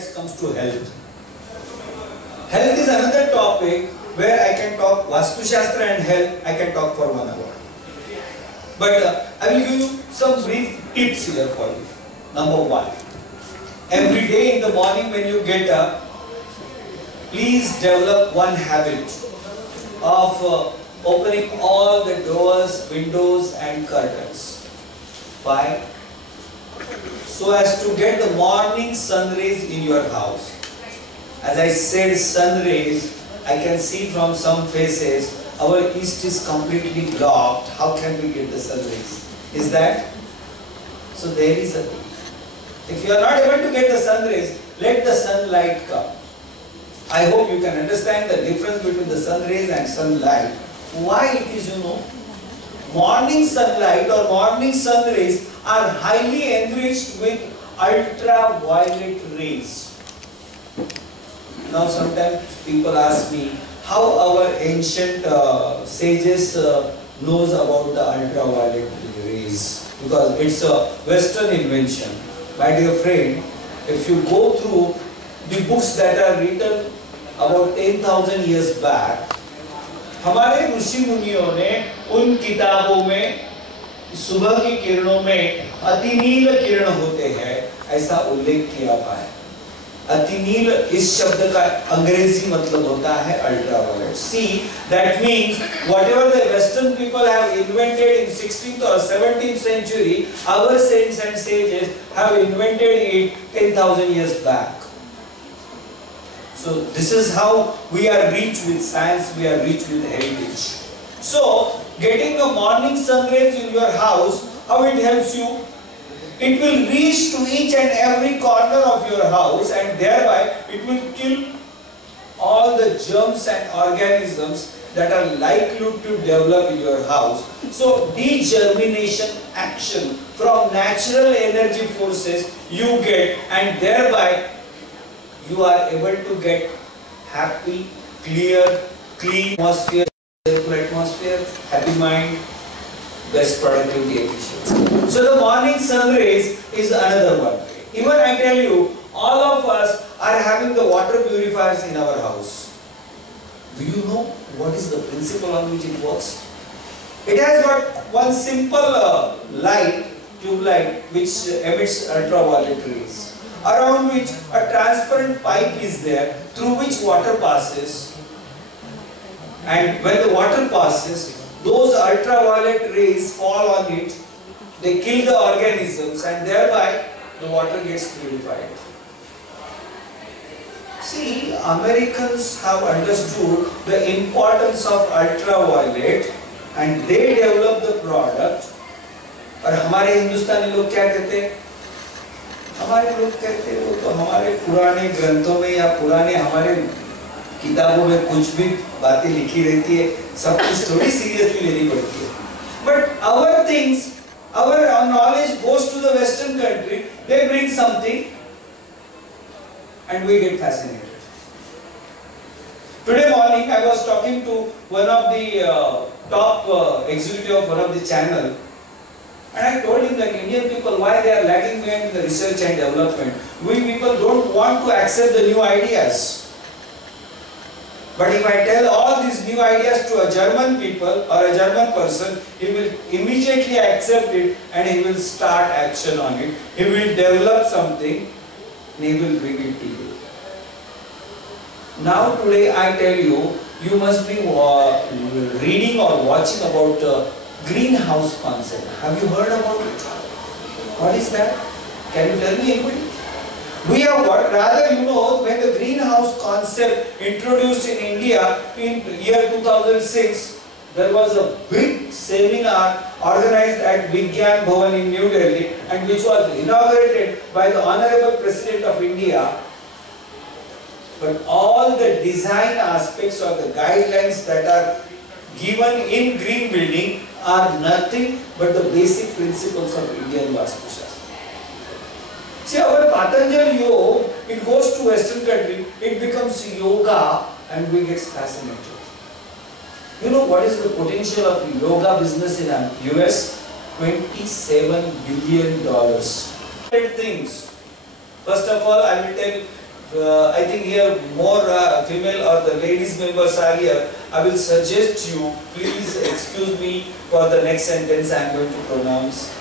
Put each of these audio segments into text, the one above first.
it comes to health. Health is another topic where I can talk Vastu Shastra and health, I can talk for 1 hour. But I will give you some brief tips here for you. Number 1. Every day in the morning when you get up, please develop one habit of opening all the doors, windows and curtains. Why? So as to get the morning sun rays in your house. As I said, sun rays, I can see from some faces, our east is completely blocked. How can we get the sun rays? Is that? So there is a thing. If you are not able to get the sun rays, let the sunlight come. I hope you can understand the difference between the sun rays and sunlight. Why it is, morning sunlight or morning sun rays are highly enriched with ultraviolet rays. Now sometimes people ask me how our ancient sages knows about the ultraviolet rays, because it's a Western invention. My dear friend, if you go through the books that are written about 10,000 years back, हमारे ऋषि मुनियों ने उन किताबों में सुबह की किरणों में अतिनील किरण होते हैं ऐसा उल्लेख किया हुआ है। अतिनील इस शब्द का अंग्रेजी मतलब होता है ultraviolet. See, that means whatever the Western people have invented in 16th or 17th century, our saints and sages have invented it 10,000 years back. So this is how we are rich with science, we are rich with heritage. So getting the morning sun rays in your house, how it helps you? It will reach to each and every corner of your house and thereby it will kill all the germs and organisms that are likely to develop in your house. So degermination action from natural energy forces you get, and thereby you are able to get happy, clear, clean atmosphere, happy mind, best productivity efficiency. So the morning sun rays is another one. Even I tell you, all of us are having the water purifiers in our house. Do you know what is the principle on which it works? It has got one simple light, tube light, which emits ultraviolet rays, around which a transparent pipe is there through which water passes, and when the water passes, those ultraviolet rays fall on it, they kill the organisms and thereby the water gets purified. See, Americans have understood the importance of ultraviolet and they developed the product. और हमारे हिंदुस्तानी लोग क्या कहते हैं? हमारे लोग कहते हैं वो तो हमारे पुराने ग्रंथों में या पुराने हमारे किताबों में कुछ भी बातें लिखी रहती है, सब कुछ थोड़ी सीरियसली लेनी पड़ती है. But our things, our knowledge goes to the Western country, they bring something and we get fascinated. Today morning I was talking to one of the top executive of one of the channel, and I told him that Indian people, why they are lagging behind in the research and development. We people don't want to accept the new ideas. But if I tell all these new ideas to a German people or a German person, he will immediately accept it and he will start action on it. He will develop something and he will bring it to you. Now today I tell you, you must be reading or watching about greenhouse concept. Have you heard about it? What is that? Can you tell me anybody? We have got, rather when the greenhouse concept introduced in India in year 2006, there was a big seminar organized at Vigyan Bhavan in New Delhi and which was inaugurated by the Honorable President of India. But all the design aspects or the guidelines that are given in green building are nothing but the basic principles of Indian Vastu Shastra. See, our Patanjali Yoga, it goes to Western country, it becomes yoga and we get fascinated. You know what is the potential of yoga business in US? $27 billion. Things. First of all, I will tell I think here more female or the ladies members are here. I will suggest you, please excuse me for the next sentence I am going to pronounce.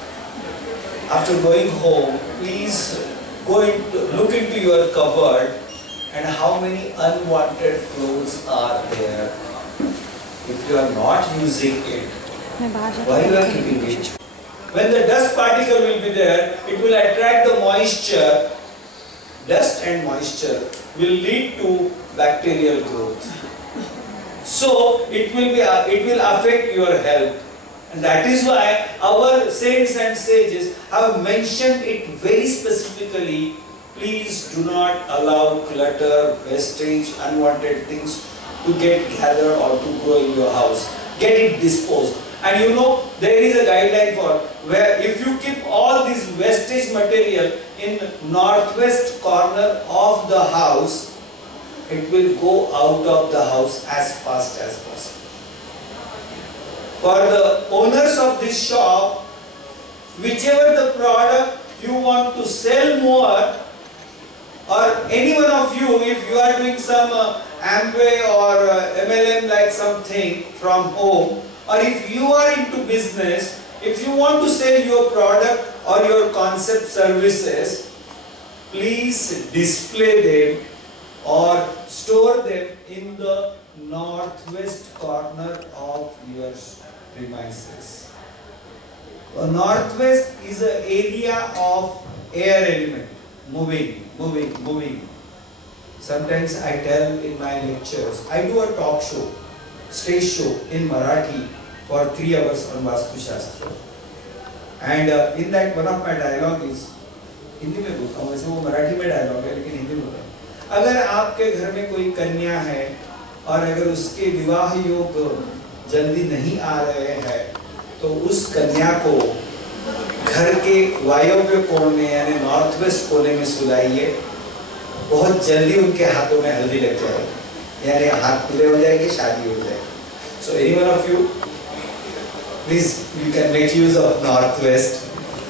After going home, please look into your cupboard and how many unwanted clothes are there. If you are not using it, why you are keeping it? When the dust particle will be there, it will attract the moisture. Dust and moisture will lead to bacterial growth. So it will affect your health. And that is why our saints and sages have mentioned it very specifically. Please do not allow clutter, wastage, unwanted things to get gathered or to grow in your house. Get it disposed. And you know, there is a guideline for where if you keep all this wastage material in northwest corner of the house, it will go out of the house as fast as possible. For the owners of this shop, whichever the product you want to sell more, or any one of you, if you are doing some Amway or MLM like something from home, or if you are into business, if you want to sell your product or your concept services, please display them or store them in the northwest corner of your premises. The northwest is an area of air element, moving. Sometimes I tell in my lectures, I do a talk show, stage show in Marathi for 3 hours on Vastu Shastra. And in that one of my dialogue is, Hindi में बोलता हूँ, वैसे वो मराठी में dialogue है लेकिन हिंदी में बोलता हूँ। अगर आपके घर में कोई कन्या है और अगर उसके विवाह योग जल्दी नहीं आ रहे हैं, तो उस कन्या को घर के वायव्य कोण में यानी नॉर्थ वेस्ट कोने में सुलाइए। बहुत जल्दी उनके हाथों में हल्दी लग जाएगी, यानी हाथ खुले हो जाएंगे, शादी हो जाएगी। So any one of you, please you can make use of northwest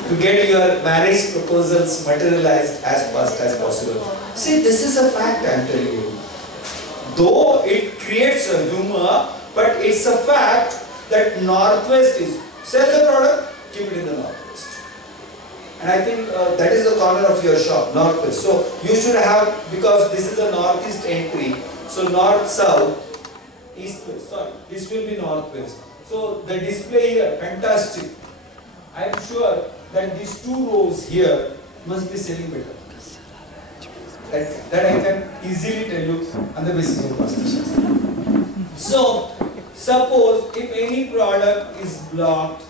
to get your marriage proposals materialized as fast as possible. See, this is a fact I am telling you. Though it creates a humor, but it's a fact that northwest is, sell the product, keep it in the northwest. And I think that is the corner of your shop, northwest. So you should have, because this is a northeast entry, so north, south, east, west, sorry, this will be northwest. So the display here, fantastic. I am sure that these 2 rows here must be selling better. That I can easily tell you on the basis of Vastu Shastra. So, suppose if any product is blocked,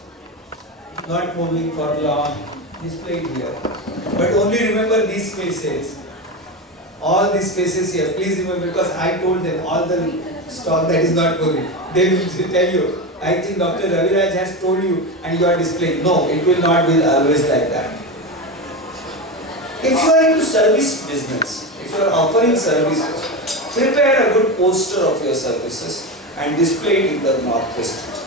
not moving for long, displayed here. But only remember these spaces. All these spaces here, please remember, because I told them all the stock that is not moving. They will tell you, I think Dr. Raviraj has told you and you are displaying. No, it will not be always like that. If you are into service business, if you are offering services, prepare a good poster of your services and display it in the northwest.